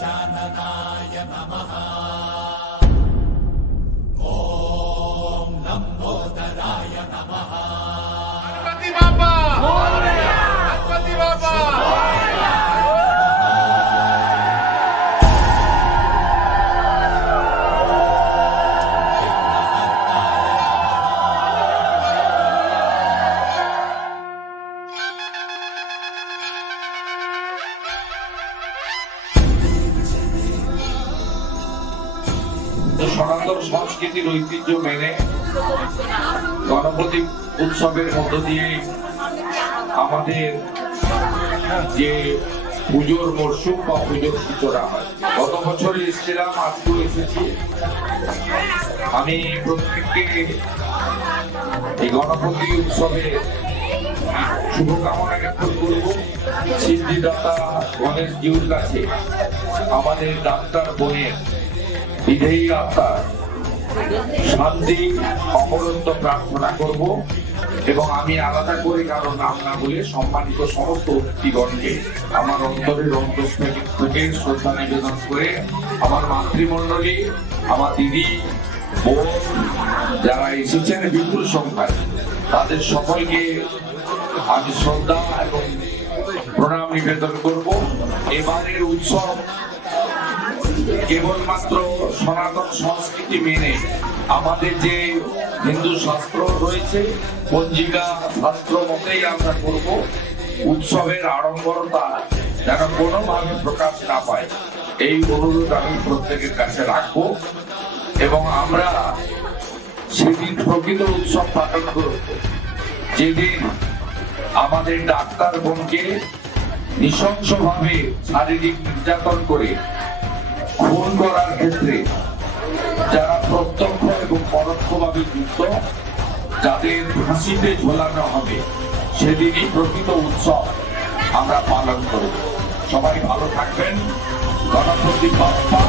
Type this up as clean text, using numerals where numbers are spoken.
गजाननाय नमः। ॐ लंबोदराय नमः। गणपति बाप्पा मोरया, गणपति बाप्पा मोरया। সনাতন সংস্কৃতির ঐতিহ্য মেনে গণপতি উৎসবের মধ্য দিয়ে আমাদের যে পুজোর মরশুম বা পুজোর সূচনা হয়। গত বছর এসেছিলাম, আজকেও এসেছি। আমি প্রত্যেককে এই গণপতি উৎসবে শুভকামনা জ্ঞাপন করব। সিদ্ধিদাতা গণেশ জিউর কাছে আমাদের ডাক্তার বোনের বিধেয়ী আত্মার শান্তি অপরন্ত প্রার্থনা করব এবং আমি আলাদা করে কারো নাম না বলে সম্মানিত সমস্ত অতিথিগণকে আমার অন্তরের অন্তঃস্থল থেকে শ্রদ্ধা নিবেদন করে আমার মাতৃমণ্ডলী, আমার দিদি, বোন যারা এসেছেন বিপুল সংখ্যায়, তাদের সকলকে আমি শ্রদ্ধা এবং প্রণাম নিবেদন করব। এবারের উৎসব কেবলমাত্র সনাতন সংস্কৃতি মেনে আমাদের যে হিন্দু শাস্ত্র রয়েছে, পঞ্জিকা শাস্ত্র মতেই আমরা করব। উৎসবের আড়ম্বরতা যেন কোনোভাবে প্রকাশ না পায়, এই অনুরোধ আমি প্রত্যেকের কাছে রাখবো এবং আমরা সেদিন প্রকৃত উৎসব পালন করব যেদিন আমাদের ডাক্তার বোনকে নৃশংসভাবে শারীরিক নির্যাতন করে খুন করার ক্ষেত্রে যারা প্রত্যক্ষ এবং পরোক্ষভাবে যুক্ত, যাদের ফাঁসিতে ঝোলানো হবে, সেদিনই প্রকৃত উৎসব আমরা পালন করব। সবাই ভালো থাকবেন। গণপতি বাপ্পা